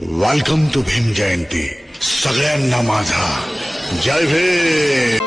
Welcome to Bhim Jayanti सगळ्यांना माझा. जय भीम.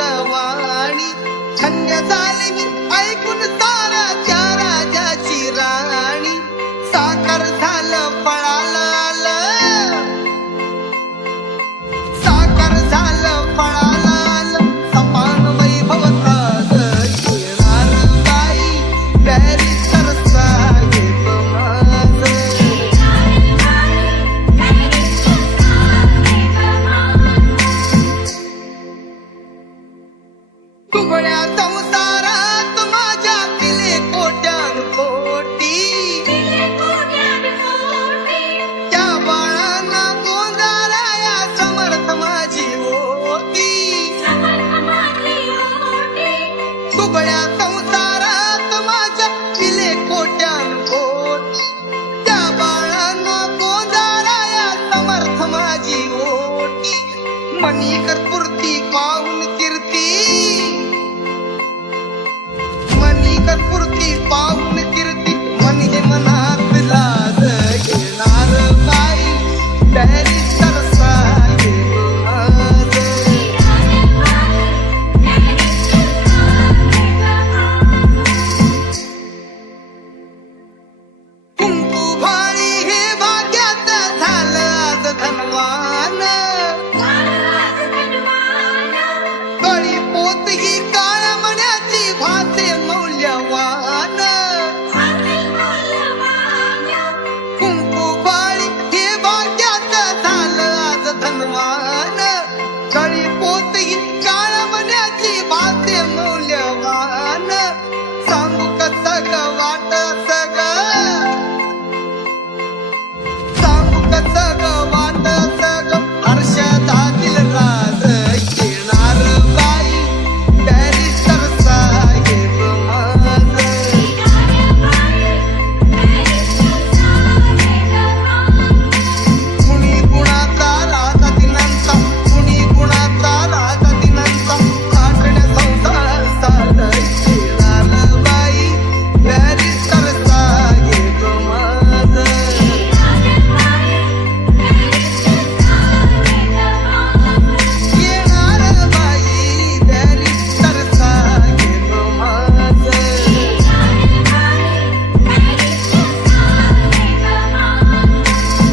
वाणी धन्य झाली पोळ्या माझ्या दिले कोट्यान कोटी. त्या बाळांना गोंधारा माझी होती. तुगड्या संसारात माझ्या दिले कोट्यान कोटी. त्या बाळांना गोंधारा या समर्थ माझी होती. मनी कर्पूर्ती पाहून